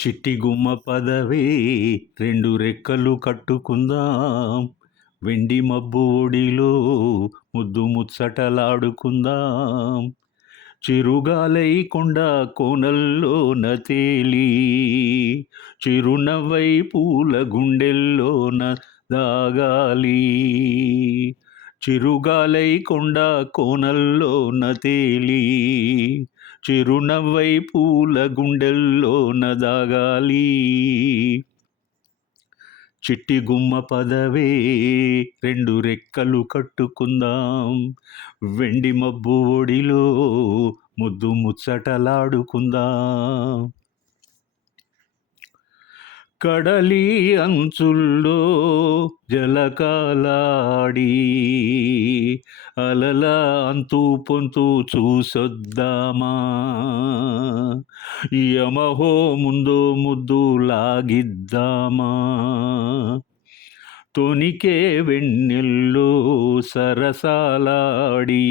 చిట్టి గుమ్మ పదవే రెండు రెక్కలు కట్టుకుందాం, వెండి మబ్బు ఒడిలో ముద్దు ముచ్చటలాడుకుందాం. చిరుగాలై కొండ కోనల్లోన తేలి, చిరునవ్వై పూల గుండెల్లోన దాగాలి. చిరుగాలై కొండ కోనల్లోన తేలి, చిరునవ్వై పూల గుండెల్లోన దాగాలి. చిట్టి గుమ్మ పదవే రెండు రెక్కలు కట్టుకుందాం, వెండి మబ్బు ఒడిలో ముద్దు ముచ్చటలాడుకుందాం. కడలి అంచుల్లో జలకాలాడి, అలల అంతు పొంతు చూసొద్దామా. యమహో ముందు ముద్దు లాగిద్దామా. తొనికే వెన్నెల్లో సరసాలాడి,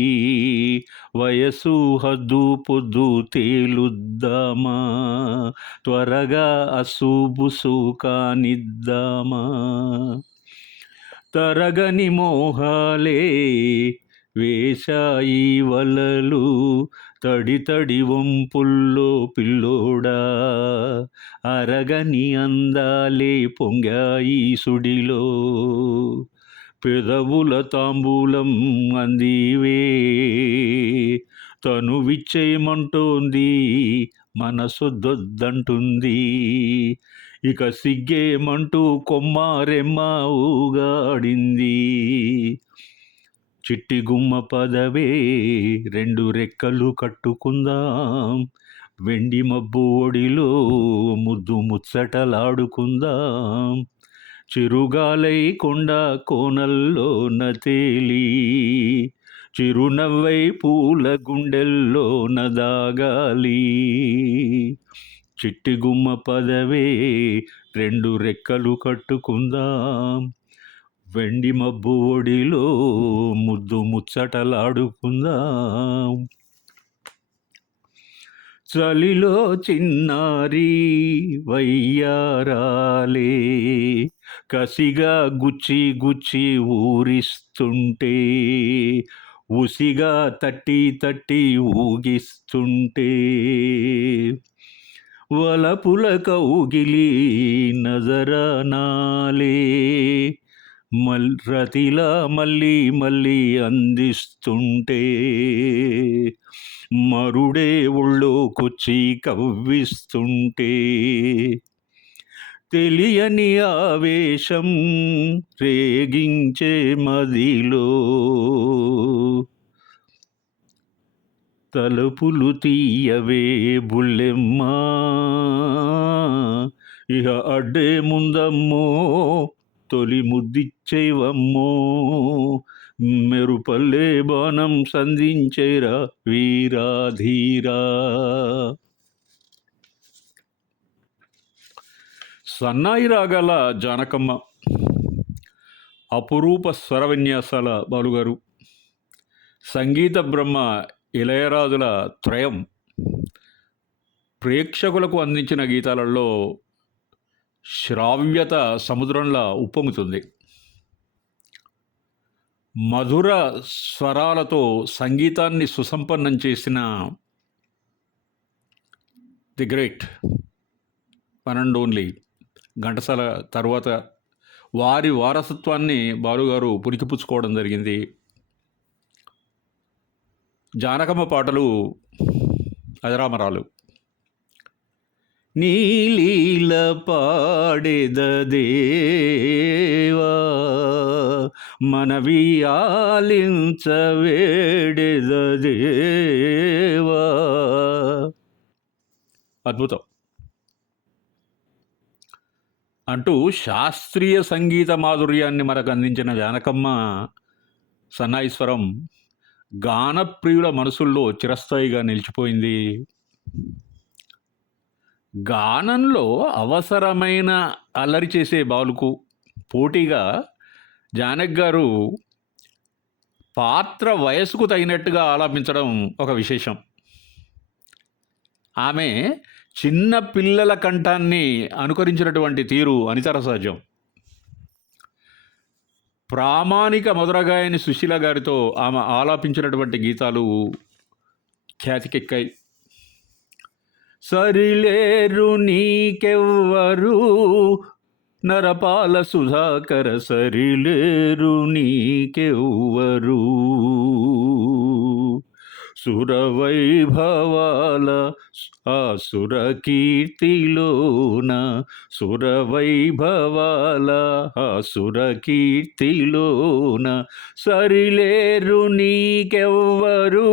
వయసు హద్దు పొద్దు తేలుద్దామా. త్వరగా అసుబుసు కానిద్దామా. తరగని మోహాలే వేశాయి వలలు, తడి తడి వంపుల్లో పిల్లోడా. అరగని అందాలే పొంగాయి సుడిలో, పెదవుల తాంబూలం అందివే. తను విచ్చేయమంటోంది, మనసొద్దొద్దంటుంది. ఇక సిగ్గేమంటూ కొమ్మారెమ్మ ఊగాడింది. చిట్టి గుమ్మ పదవే రెండు రెక్కలు కట్టుకుందాం, వెండి మబ్బు ఒడిలో ముద్దు ముచ్చటలాడుకుందాం. చిరుగాలై కొండ కోనల్లోన తేలి, చిరునవ్వై పూల గుండెల్లోన దాగాలి. చిట్టి గుమ్మ పదవే రెండు రెక్కలు కట్టుకుందాం, వెండి మబ్బు ఒడిలో ముద్దు ముచ్చటలాడుకుందాం. చలిలో చిన్నారి వయ్యారాలే కసిగా గుచ్చి గుచ్చి ఊరిస్తుంటే, ఉసిగా తట్టి తట్టి ఊగిస్తుంటే, వలపుల కౌగిలి నజరనాలే రతిలా మళ్ళీ మళ్ళీ అందిస్తుంటే, మరుడే ఒళ్ళోకొచ్చి కవ్విస్తుంటే, తెలియని ఆవేశం రేగించే మదిలో, తలుపులు తీయవే బుల్లెమ్మా. ఇహ అడ్డే ముందమ్మో, తొలి ముద్దిచ్చేవమ్మో. మెరుపల్లే బాణం సంధించేరా వీరాధీరా. సన్నాయి రాగాల జానకమ్మ, అపురూప స్వర విన్యాసాల బాలుగారు, సంగీత బ్రహ్మ ఇళయరాజుల త్రయం ప్రేక్షకులకు అందించిన గీతాలలో శ్రావ్యత సముద్రంలా ఉప్పొంగుతుంది. మధుర స్వరాలతో సంగీతాన్ని సుసంపన్నం చేసిన the great one and only Ghantasala తర్వాత వారి వారసత్వాన్ని బాలుగారు పుణికిపుచ్చుకోవడం జరిగింది. జానకమ్మ పాటలు అజరామరాలు. నీలీల పాడెదదేవా, మనవి ఆలించవేడెదదేవా. అద్భుతం అంటూ శాస్త్రీయ సంగీత మాధుర్యాన్ని మనకు అందించిన జానకమ్మ సన్నాయిస్వరం గానప్రియుల మనసుల్లో చిరస్థాయిగా నిలిచిపోయింది. గానంలో అవసరమైన అల్లరి చేసే బాలుకు పోటీగా జానక్ గారు పాత్ర వయసుకు తగినట్టుగా ఆలాపించడం ఒక విశేషం. ఆమె చిన్న పిల్లల కంఠాన్ని అనుకరించినటువంటి తీరు అనితర సహజం. ప్రామాణిక మధురగాయని సుశీల గారితో ఆమె ఆలాపించినటువంటి గీతాలు ఖ్యాతికెక్కాయి. సరిలేరు నీకెవ్వరు నరపాల సుధాకర, సరిలేరు నీకెవ్వరు సురవైభవాల సుర కీర్తిలోన, సురవైభవాల సుర కీర్తిలోన, సరిలేరు నీకెవ్వరు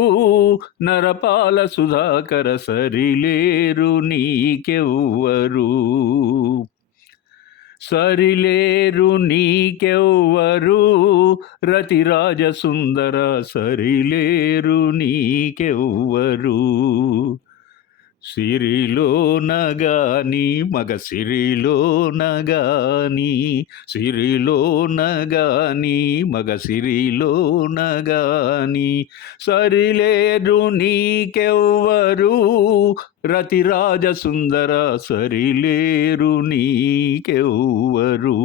నరపాల సుధాకర, సరిలేరు నీకెవ్వరు సరిలేరు నీకెవ్వరు రతిరాజ సుందర, సరిలేరు నీకెవ్వరు సిరిలోనగాని మగ సిరిలోనగాని, సిరిలోనగాని మగ సిరిలోనగాని, సరిలేరు నీకెవ్వరు రతిరాజ సుందర, సరిలేరు నీకెవ్వరు.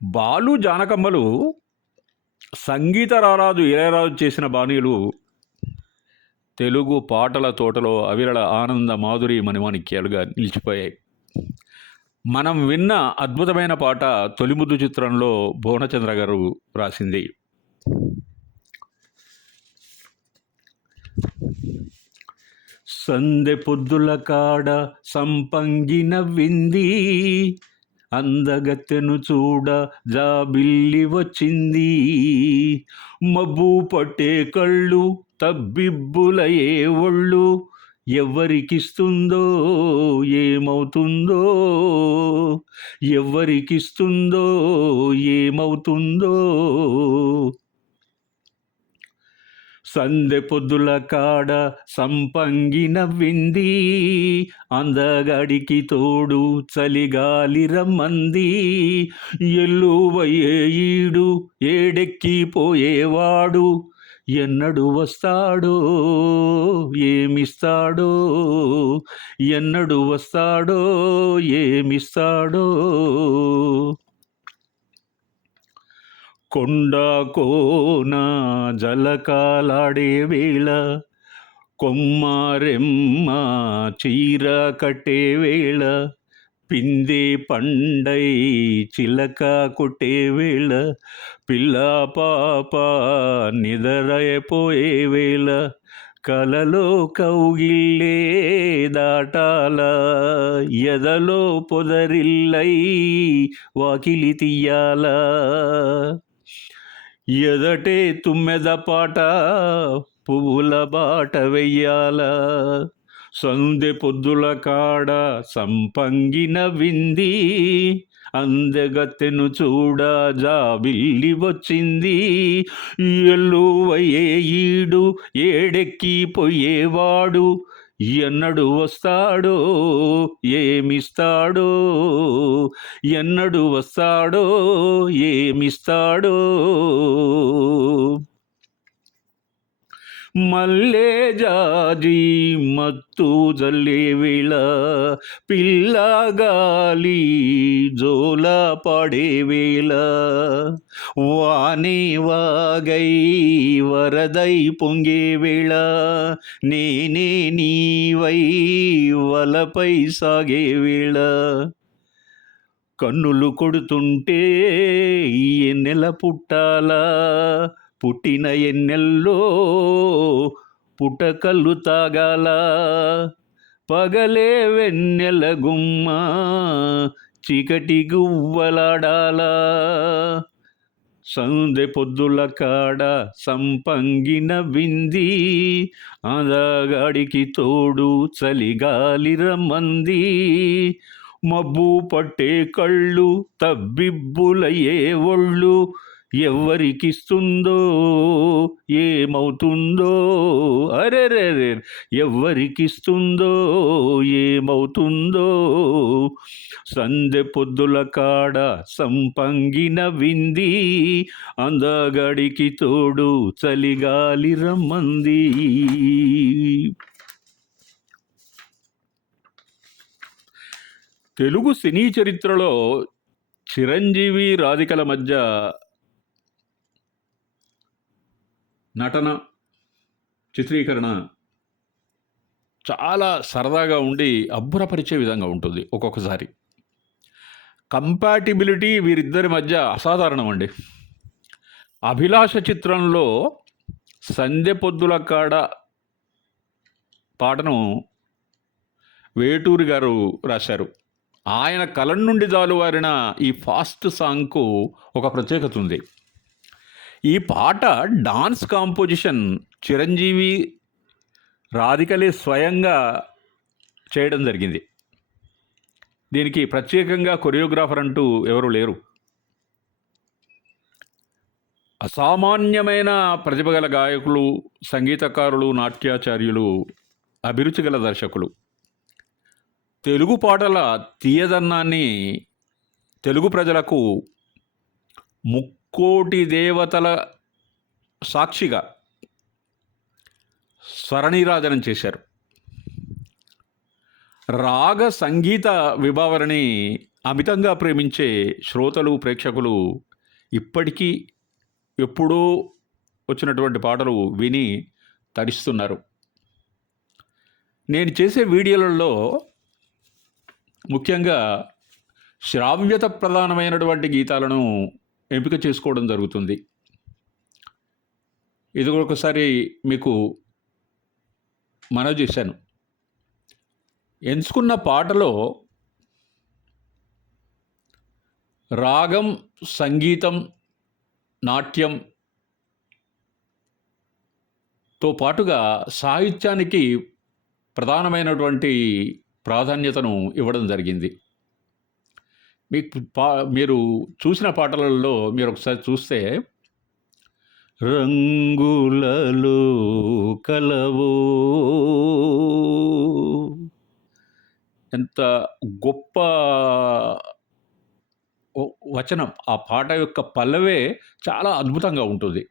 బాలు జానకమ్మలు సంగీత రారాజు ఇళయరాజు చేసిన బాణీలు తెలుగు పాటల తోటలో అవిరళ ఆనంద మాధురి మణిమాణిక్యాలుగా నిలిచిపోయాయి. మనం విన్న అద్భుతమైన పాట తొలిముద్దు చిత్రంలో భువనచంద్ర గారు రాసింది. సందె పొద్దుల కాడ సంపంగి నవ్వింది, అందగత్తెను చూడ జాబిల్లి వచ్చింది, మబ్బు పట్టే కళ్ళు తబ్బిబ్బులయే ఒళ్ళు, ఎవరికిస్తుందో ఏమవుతుందో, ఎవరికిస్తుందో ఏమవుతుందో. సందె పొద్దుల కాడ సంపంగి నవ్వింది, అందగాడికి తోడు చలిగాలి రమ్మంది, ఎల్లువయ్యే ఈడు ఏడెక్కిపోయేవాడు, ఎన్నడు వస్తాడో ఏమిస్తాడో, ఎన్నడు వస్తాడో ఏమిస్తాడో. కొండ కోన జలకాలాడే వేళ, కొమ్మారెమ్మ చీర కట్టే వేళ, పిందే పండై చిలక కొట్టే వేళ, పిల్ల పాప నిద్రపోయే వేళ, కలలో కౌగిల్లే దాటాల, ఎదలో పొదరిల్లై వాకిలి తీయాల, ఎదటే తుమ్మెద పాట పువ్వుల బాట వెయ్యాల, సందె పొద్దుల కాడ సంపంగి నవ్వింది, అందగత్తెను చూడ జాబిల్లి వచ్చింది, ఎల్లువయ్యే ఈడు ఏడెక్కిపోయేవాడు, ఎన్నడు వస్తాడో ఏమిస్తాడో, ఎన్నడు వస్తాడో ఏమిస్తాడో. మల్లె జాజి మత్తు జల్లే వేళ, పిల్లగాలి జోల పాడే వేళ, వానే వాగై వరదై పొంగే వేళ, నేనే నీవై వలపై సాగే వేళ, కన్నులు కొడుతుంటే ఎన్నెల పుట్టాలా, పుట్టిన ఎన్నెల్లో పుటకల్లు తాగాల, పగలే వెన్నెల గుమ్మ చీకటి గువ్వలాడాల, సందె పొద్దుల కాడ సంపంగి నవ్వింది, అందగాడికి తోడు చలిగాలి రమ్మంది, మబ్బు పట్టే కళ్ళు తబ్బిబ్బులయ్యే ఒళ్ళు, ఎవ్వరికిస్తుందో ఏమవుతుందో, అరెరెరె, ఎవ్వరికిస్తుందో ఏమవుతుందో, సందె పొద్దుల కాడ సంపంగిన వింది, అందగడికి తోడు చలిగాలి రమ్మంది. తెలుగు సినీ చరిత్రలో చిరంజీవి రాధికల మధ్య నటన, చిత్రీకరణ చాలా సరదాగా ఉండి అబ్బురపరిచే విధంగా ఉంటుంది. ఒక్కొక్కసారి కంపాటిబిలిటీ వీరిద్దరి మధ్య అసాధారణం అండి. అభిలాష చిత్రంలో సందె పొద్దుల కాడ పాటను వేటూరి గారు రాశారు. ఆయన కలం నుండి జాలువారిన ఈ ఫాస్ట్ సాంగ్కు ఒక ప్రత్యేకత ఉంది. ఈ పాట డాన్స్ కాంపోజిషన్ చిరంజీవి రాధికలే స్వయంగా చేయడం జరిగింది. దీనికి ప్రత్యేకంగా కొరియోగ్రాఫర్ అంటూ ఎవరు లేరు. అసామాన్యమైన ప్రతిభ గల గాయకులు, సంగీతకారులు, నాట్యాచార్యులు, అభిరుచి గల దర్శకులు తెలుగు పాటల తీయదన్నాన్ని తెలుగు ప్రజలకు ముక్కోటి దేవతల సాక్షిగా స్వరనీరాజనం చేశారు. రాగ సంగీత విభావరణి అమితంగా ప్రేమించే శ్రోతలు, ప్రేక్షకులు ఇప్పటికీ ఎప్పుడో వచ్చినటువంటి పాటలు విని తరిస్తున్నారు. నేను చేసే వీడియోలలో ముఖ్యంగా శ్రావ్యత ప్రధానమైనటువంటి గీతాలను ఎంపిక చేసుకోవడం జరుగుతుంది. ఇది ఒకసారి మీకు మనవి చేశాను. ఎంచుకున్న పాటలో రాగం, సంగీతం, నాట్యంతో పాటుగా సాహిత్యానికి ప్రధానమైనటువంటి ప్రాధాన్యతను ఇవ్వడం జరిగింది. మీరు చూసిన పాటలలో మీరు ఒకసారి చూస్తే రంగులలో కలవో, ఎంత గొప్ప వచనం! ఆ పాట యొక్క పల్లవే చాలా అద్భుతంగా ఉంటుంది.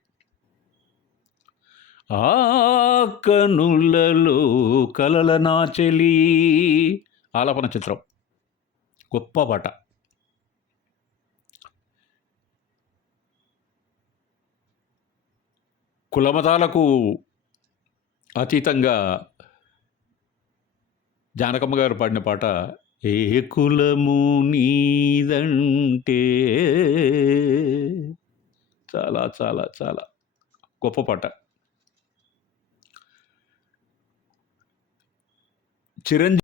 ఆ కనులలో కలల నాచెలి, ఆలాపన చిత్రం, గొప్ప పాట. కులమతాలకు అతీతంగా జానకమ్మ గారు పాడిన పాట, ఏ కులము నీదంటే, చాలా చాలా చాలా గొప్ప పాట. చిరంజీవి